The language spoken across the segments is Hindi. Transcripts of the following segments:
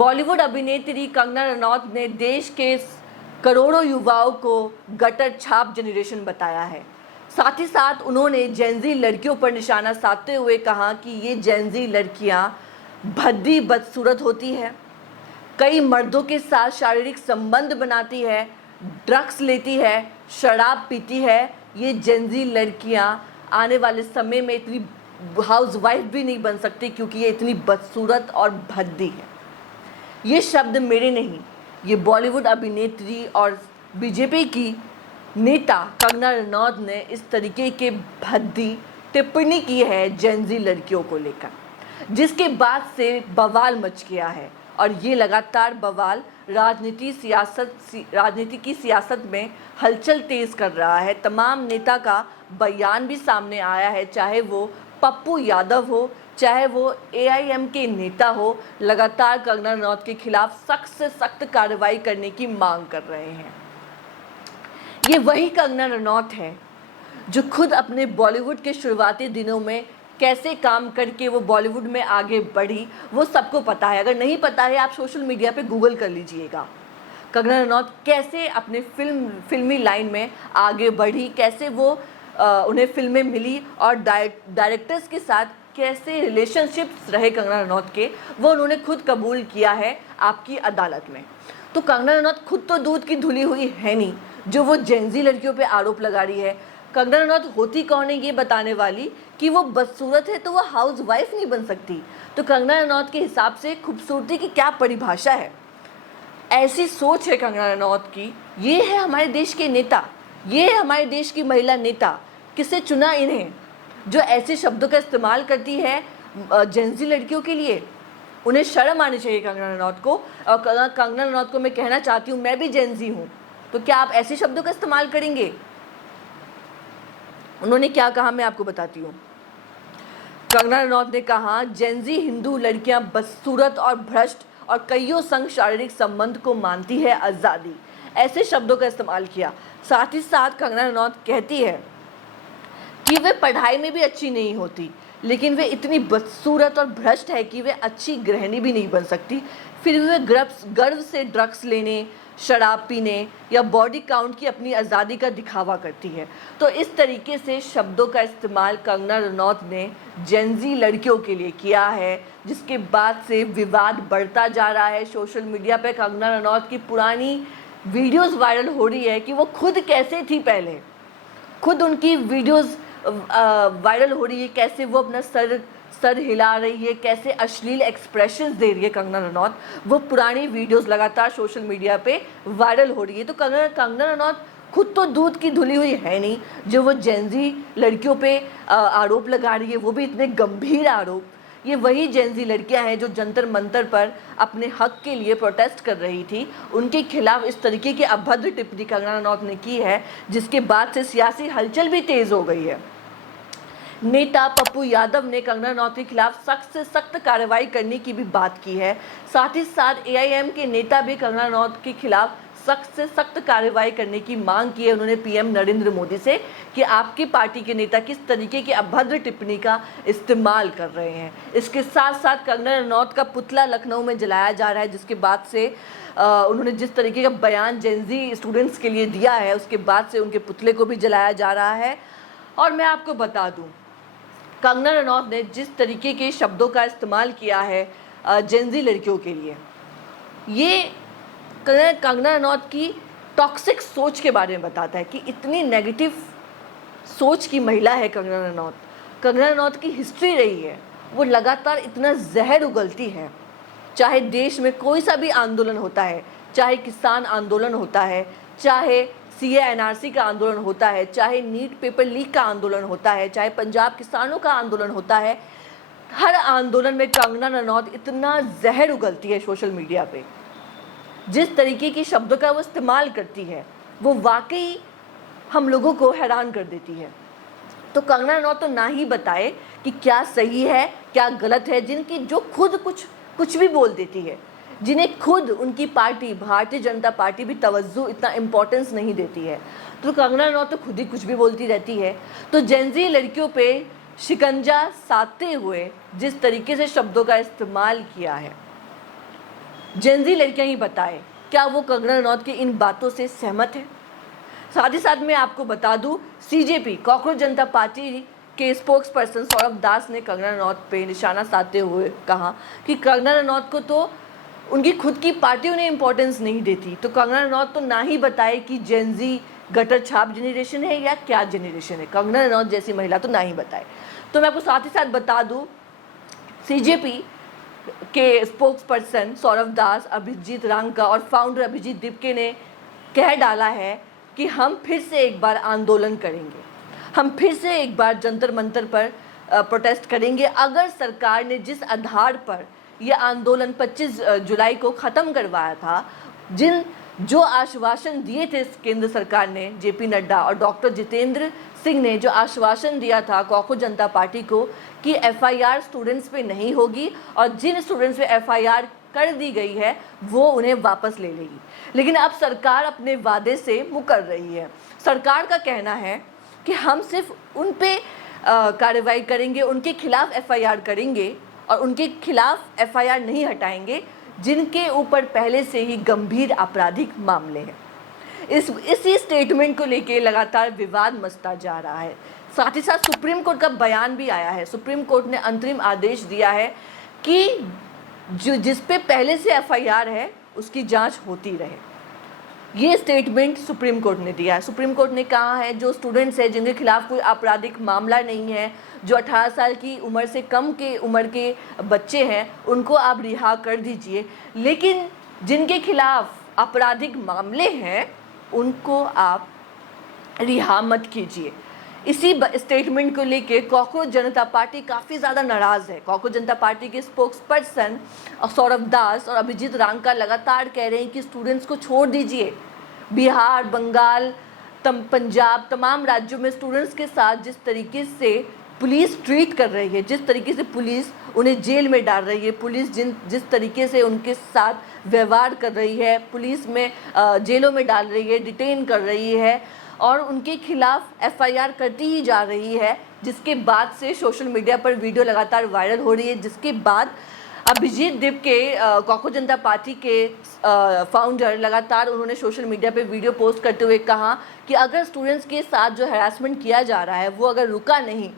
बॉलीवुड अभिनेत्री कंगना रनौत ने देश के करोड़ों युवाओं को गटर छाप जनरेशन बताया है। साथ ही साथ उन्होंने जेनजी लड़कियों पर निशाना साधते हुए कहा कि ये जेनजी लड़कियां भद्दी बदसूरत होती है, कई मर्दों के साथ शारीरिक संबंध बनाती है, ड्रग्स लेती है, शराब पीती है। ये जेनजी लड़कियां आने वाले समय में इतनी हाउसवाइफ भी नहीं बन सकती क्योंकि ये इतनी बदसूरत और भद्दी है। ये शब्द मेरे नहीं, ये बॉलीवुड अभिनेत्री और बीजेपी की नेता कंगना रनौत ने इस तरीके के भद्दी टिप्पणी की है जेनजी लड़कियों को लेकर, जिसके बाद से बवाल मच गया है। और ये लगातार बवाल राजनीति की सियासत में हलचल तेज कर रहा है। तमाम नेता का बयान भी सामने आया है, चाहे वो पप्पू यादव हो, चाहे वो एआईएम के नेता हो, लगातार कंगना रनौत के खिलाफ सख्त से सख्त कार्रवाई करने की मांग कर रहे हैं। ये वही कंगना रनौत है जो खुद अपने बॉलीवुड के शुरुआती दिनों में कैसे काम करके वो बॉलीवुड में आगे बढ़ी, वो सबको पता है। अगर नहीं पता है, आप सोशल मीडिया पे गूगल कर लीजिएगा कंगना रनौत कैसे अपने फिल्मी लाइन में आगे बढ़ी, कैसे वो उन्हें फिल्में मिली और डायरेक्टर्स के साथ कैसे रिलेशनशिप्स रहे कंगना रनौत के, वो उन्होंने खुद कबूल किया है आपकी अदालत में। तो कंगना रनौत खुद तो दूध की धुली हुई है नहीं जो वो जेनजी लड़कियों पे आरोप लगा रही है। कंगना रनौत होती कौन है ये बताने वाली कि वो बदसूरत है तो वो हाउस वाइफ नहीं बन सकती। तो कंगना रनौत के हिसाब से खूबसूरती की क्या परिभाषा है? ऐसी सोच है कंगना रनौत की। ये है हमारे देश के नेता, ये है हमारे देश की महिला नेता। किसने चुना इन्हें जो ऐसे शब्दों का इस्तेमाल करती है जेनजी लड़कियों के लिए? उन्हें शर्म आनी चाहिए कंगना रनौत को। और कंगना रनौत को मैं कहना चाहती हूँ, मैं भी जेनजी हूँ, तो क्या आप ऐसे शब्दों का इस्तेमाल करेंगे? उन्होंने क्या कहा मैं आपको बताती हूँ। कंगना रनौत ने कहा, जेनजी हिंदू लड़कियां बदसूरत और भ्रष्ट और कईयों संग शारीरिक संबंध को मानती है आज़ादी, ऐसे शब्दों का इस्तेमाल किया। साथ ही साथ कंगना रनौत कहती है कि वे पढ़ाई में भी अच्छी नहीं होती, लेकिन वे इतनी बदसूरत और भ्रष्ट है कि वे अच्छी गृहिणी भी नहीं बन सकती, फिर वे गर्व से ड्रग्स लेने, शराब पीने या बॉडी काउंट की अपनी आज़ादी का दिखावा करती है। तो इस तरीके से शब्दों का इस्तेमाल कंगना रनौत ने जेनजी लड़कियों के लिए किया है, जिसके बाद से विवाद बढ़ता जा रहा है। सोशल मीडिया पे कंगना रनौत की पुरानी वीडियोस वायरल हो रही है कि वो खुद कैसे थी पहले, खुद उनकी वीडियोस वायरल हो रही है, कैसे वो अपना सर हिला रही है, कैसे अश्लील एक्सप्रेशंस दे रही है कंगना रनौत। वो पुरानी वीडियोस लगातार सोशल मीडिया पे वायरल हो रही है। तो कंगना रनौत खुद तो दूध की धुली हुई है नहीं जो वो जेनजी लड़कियों पे आरोप लगा रही है, वो भी इतने गंभीर आरोप। ये वही जेनजी लड़कियां हैं जो जंतर मंतर पर अपने हक के लिए प्रोटेस्ट कर रही थी। उनके खिलाफ इस तरीके की अभद्र टिप्पणी कंगना रनौत ने की है, जिसके बाद से सियासी हलचल भी तेज हो गई है। नेता पप्पू यादव ने कंगना रनौत के खिलाफ सख्त से सख्त कार्रवाई करने की भी बात की है। साथ ही साथ एआईएम के नेता भी कंगना रनौत के खिलाफ सख्त से सख्त कार्रवाई करने की मांग की है। उन्होंने पीएम नरेंद्र मोदी से कि आपकी पार्टी के नेता किस तरीके की अभद्र टिप्पणी का इस्तेमाल कर रहे हैं। इसके साथ साथ कंगना रनौत का पुतला लखनऊ में जलाया जा रहा है, जिसके बाद से उन्होंने जिस तरीके का बयान जेनजी स्टूडेंट्स के लिए दिया है, उसके बाद से उनके पुतले को भी जलाया जा रहा है। और मैं आपको बता दूँ, कंगना रनौत ने जिस तरीके के शब्दों का इस्तेमाल किया है जेनजी लड़कियों के लिए, ये कंगना रनौत की टॉक्सिक सोच के बारे में बताता है कि इतनी नेगेटिव सोच की महिला है कंगना रनौत। कंगना रनौत की हिस्ट्री रही है, वो लगातार इतना जहर उगलती है। चाहे देश में कोई सा भी आंदोलन होता है, चाहे किसान आंदोलन होता है, चाहे सीए एनआरसी का आंदोलन होता है, चाहे नीट पेपर लीक का आंदोलन होता है, चाहे पंजाब किसानों का आंदोलन होता है, हर आंदोलन में कंगना रनौत इतना जहर उगलती है सोशल मीडिया पे। जिस तरीके की शब्दों का वो इस्तेमाल करती है, वो वाकई हम लोगों को हैरान कर देती है। तो कंगना रनौत तो ना ही बताए कि क्या सही है क्या गलत है, जिनकी जो खुद कुछ भी बोल देती है, जिन्हें खुद उनकी पार्टी भारतीय जनता पार्टी भी तवज्जो इतना इम्पोर्टेंस नहीं देती है। तो कंगना रनौत तो खुद ही कुछ भी बोलती रहती है। तो जेनजी लड़कियों पे शिकंजा साधते हुए जिस तरीके से शब्दों का इस्तेमाल किया है, जेनजी लड़कियां ही बताएं क्या वो कंगना रनौत की इन बातों से सहमत है। साथ ही साथ मैं आपको बता दूं, सीजेपी कॉकरोच जनता पार्टी के स्पोक्स पर्सन सौरभ दास ने कंगना रनौत पे निशाना साधते हुए कहा कि कंगना रनौत को तो उनकी खुद की पार्टी उन्हें इंपॉर्टेंस नहीं देती, तो कंगना रनौत तो ना ही बताए कि जेनजी गटर छाप जनरेशन है या क्या जनरेशन है। कंगना रनौत जैसी महिला तो ना ही बताए। तो मैं आपको साथ ही साथ बता दूं, सीजेपी के स्पोक्स पर्सन सौरभ दास, अभिजीत रांका और फाउंडर अभिजीत दिपके ने कह डाला है कि हम फिर से एक बार आंदोलन करेंगे, हम फिर से एक बार जंतर मंतर पर प्रोटेस्ट करेंगे अगर सरकार ने जिस आधार पर यह आंदोलन 25 जुलाई को ख़त्म करवाया था, जो आश्वासन दिए थे केंद्र सरकार ने, जेपी नड्डा और डॉक्टर जितेंद्र सिंह ने जो आश्वासन दिया था कॉकरोच जनता पार्टी को कि एफआईआर स्टूडेंट्स पे नहीं होगी और जिन स्टूडेंट्स पे एफआईआर कर दी गई है वो उन्हें वापस ले लेगी। लेकिन अब सरकार अपने वादे से मुकर रही है। सरकार का कहना है कि हम सिर्फ उन पे कार्रवाई करेंगे, उनके खिलाफ एफआईआर करेंगे और उनके खिलाफ एफआईआर नहीं हटाएंगे जिनके ऊपर पहले से ही गंभीर आपराधिक मामले हैं। इसी स्टेटमेंट को लेके लगातार विवाद मचता जा रहा है। साथ ही साथ सुप्रीम कोर्ट का बयान भी आया है। सुप्रीम कोर्ट ने अंतरिम आदेश दिया है कि जिस पे पहले से एफआईआर है उसकी जांच होती रहे। ये स्टेटमेंट सुप्रीम कोर्ट ने दिया है। सुप्रीम कोर्ट ने कहा है जो स्टूडेंट्स हैं जिनके खिलाफ कोई आपराधिक मामला नहीं है, जो 18 साल की उम्र से कम के उम्र के बच्चे हैं, उनको आप रिहा कर दीजिए, लेकिन जिनके खिलाफ आपराधिक मामले हैं उनको आप रिहा मत कीजिए। इसी स्टेटमेंट को लेके कॉकरोच जनता पार्टी काफ़ी ज़्यादा नाराज़ है। कॉकरोच जनता पार्टी के स्पोक्स पर्सन सौरभ दास और अभिजीत रांका लगातार कह रहे हैं कि स्टूडेंट्स को छोड़ दीजिए। बिहार, बंगाल, पंजाब, तमाम राज्यों में स्टूडेंट्स के साथ जिस तरीके से पुलिस ट्रीट कर रही है, जिस तरीके से पुलिस उन्हें जेल में डाल रही है, पुलिस जिस तरीके से उनके साथ व्यवहार कर रही है, पुलिस में जेलों में डाल रही है, डिटेन कर रही है और उनके खिलाफ एफआईआर करती ही जा रही है, जिसके बाद से सोशल मीडिया पर वीडियो लगातार वायरल हो रही है, जिसके बाद अभिजीत दिपके कॉकरोच जनता पार्टी के फाउंडर लगातार उन्होंने सोशल मीडिया पे वीडियो पोस्ट करते हुए कहा कि अगर स्टूडेंट्स के साथ जो हैरासमेंट किया जा रहा है वो अगर रुका नहीं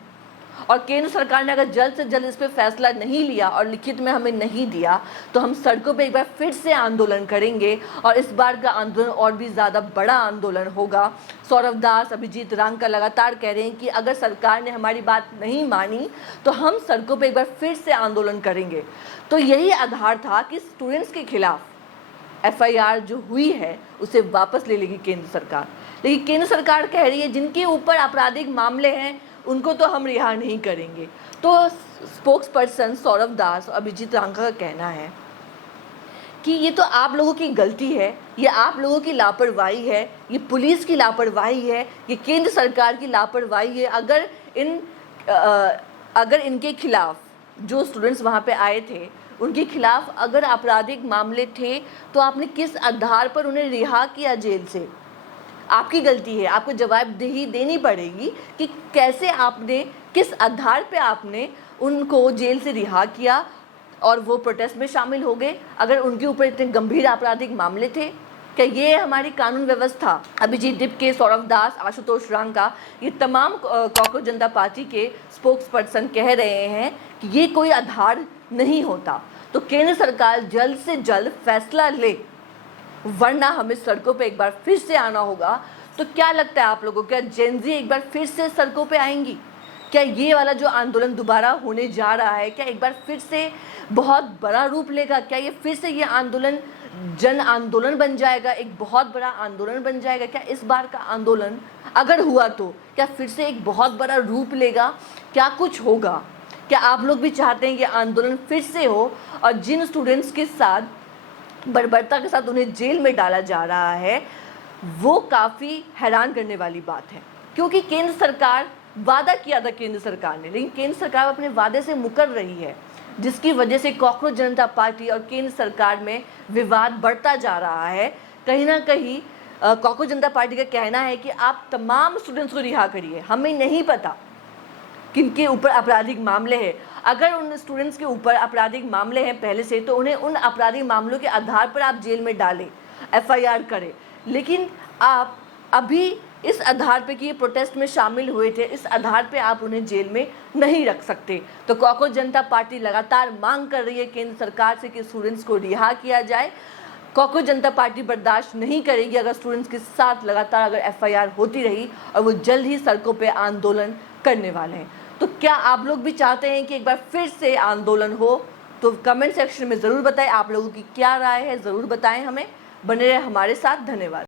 और केंद्र सरकार ने अगर जल्द से जल्द इस पर फैसला नहीं लिया और लिखित में हमें नहीं दिया तो हम सड़कों पे एक बार फिर से आंदोलन करेंगे और इस बार का आंदोलन और भी ज़्यादा बड़ा आंदोलन होगा। सौरभ दास, अभिजीत रांका लगातार कह रहे हैं कि अगर सरकार ने हमारी बात नहीं मानी तो हम सड़कों पे एक बार फिर से आंदोलन करेंगे। तो यही आधार था कि स्टूडेंट्स के खिलाफ एफआईआर जो हुई है उसे वापस ले लेगी केंद्र सरकार। लेकिन केंद्र सरकार कह रही है जिनके ऊपर आपराधिक मामले हैं उनको तो हम रिहा नहीं करेंगे। तो स्पोक्स पर्सन सौरभ दास और अभिजीत रांका का कहना है कि ये तो आप लोगों की गलती है, ये आप लोगों की लापरवाही है, ये पुलिस की लापरवाही है, ये केंद्र सरकार की लापरवाही है। अगर इनके खिलाफ जो स्टूडेंट्स वहाँ पे आए थे उनके खिलाफ अगर आपराधिक मामले थे तो आपने किस आधार पर उन्हें रिहा किया जेल से? आपकी गलती है, आपको जवाबदेही देनी पड़ेगी कि कैसे आपने, किस आधार पे आपने उनको जेल से रिहा किया और वो प्रोटेस्ट में शामिल हो गए अगर उनके ऊपर इतने गंभीर आपराधिक मामले थे। क्या ये हमारी कानून व्यवस्था? अभिजीत दिपके, सौरभ दास, आशुतोष रांका, ये तमाम कॉकरोच जनता पार्टी के स्पोक्स पर्सन कह रहे हैं कि ये कोई आधार नहीं होता। तो केंद्र सरकार जल्द से जल्द फैसला ले वरना हमें सड़कों पे एक बार फिर से आना होगा। तो क्या लगता है आप लोगों को, क्या जेनजी एक बार फिर से सड़कों पे आएंगी? क्या ये वाला जो आंदोलन दोबारा होने जा रहा है क्या एक बार फिर से बहुत बड़ा रूप लेगा? क्या ये फिर से ये आंदोलन जन आंदोलन बन जाएगा, एक बहुत बड़ा आंदोलन बन जाएगा? क्या इस बार का आंदोलन अगर हुआ तो क्या फिर से एक बहुत बड़ा रूप लेगा? क्या कुछ होगा? क्या आप लोग भी चाहते हैं कि आंदोलन फिर से हो और जिन स्टूडेंट्स के साथ बर्बरता के साथ उन्हें जेल में डाला जा रहा है वो काफ़ी हैरान करने वाली बात है, क्योंकि केंद्र सरकार, वादा किया था केंद्र सरकार ने, लेकिन केंद्र सरकार अपने वादे से मुकर रही है, जिसकी वजह से कॉकरोच जनता पार्टी और केंद्र सरकार में विवाद बढ़ता जा रहा है। कहीं ना कहीं कॉकरोच जनता पार्टी का कहना है कि आप तमाम स्टूडेंट्स को रिहा करिए, हमें नहीं पता किनके ऊपर आपराधिक मामले हैं। अगर उन स्टूडेंट्स के ऊपर आपराधिक मामले हैं पहले से, तो उन्हें उन आपराधिक मामलों के आधार पर आप जेल में डालें, एफआईआर करें। लेकिन आप अभी इस आधार पे कि ये प्रोटेस्ट में शामिल हुए थे, इस आधार पे आप उन्हें जेल में नहीं रख सकते। तो कॉकरोच जनता पार्टी लगातार मांग कर रही है केंद्र सरकार से कि स्टूडेंट्स को रिहा किया जाए। कॉकरोच जनता पार्टी बर्दाश्त नहीं करेगी अगर स्टूडेंट्स के साथ लगातार अगर एफआईआर होती रही, और वो जल्द ही सड़कों पे आंदोलन करने वाले हैं। तो क्या आप लोग भी चाहते हैं कि एक बार फिर से आंदोलन हो? तो कमेंट सेक्शन में ज़रूर बताएं, आप लोगों की क्या राय है, ज़रूर बताएं हमें। बने रहे हमारे साथ। धन्यवाद।